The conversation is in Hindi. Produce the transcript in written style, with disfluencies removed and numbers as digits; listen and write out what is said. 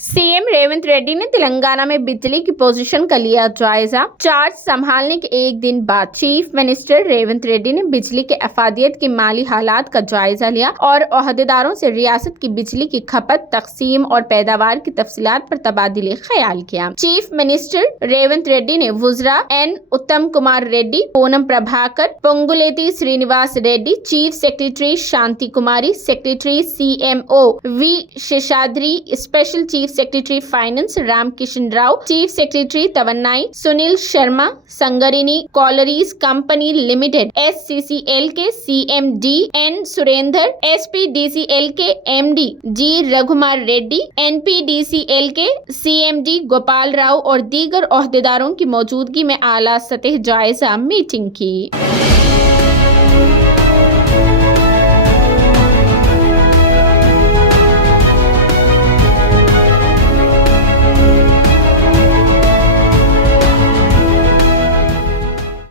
सीएम रेवंत रेड्डी ने तेलंगाना में बिजली की पोजीशन का लिया जायजा। चार्ज संभालने के एक दिन बाद चीफ मिनिस्टर रेवंत रेड्डी ने बिजली के अफादियत के माली हालात का जायजा लिया और ओहदेदारों से रियासत की बिजली की खपत, तकसीम और पैदावार की तफसीलात पर तबादिले ख्याल किया। चीफ मिनिस्टर रेवंत रेड्डी ने वुजरा एन उत्तम Kumar Reddy, Poonam Prabhakar, पोंगुलेती Srinivas Reddy, chief secretary Shanti Kumari, secretary CMO we Seshadri, special chief secretary finance Ramkishan Rao, chief secretary तवन्नाई, Sunil Sharma, संगरिनी Coleridge company limited SCCL के CMD N सुरेंद्र, SPDCL के MD G रघुमार रेड्डी, NPDCL के CMD गोपाल राव और दीगर ओहदेदारों की मौजूदगी में आला सतह जायजा मीटिंग की।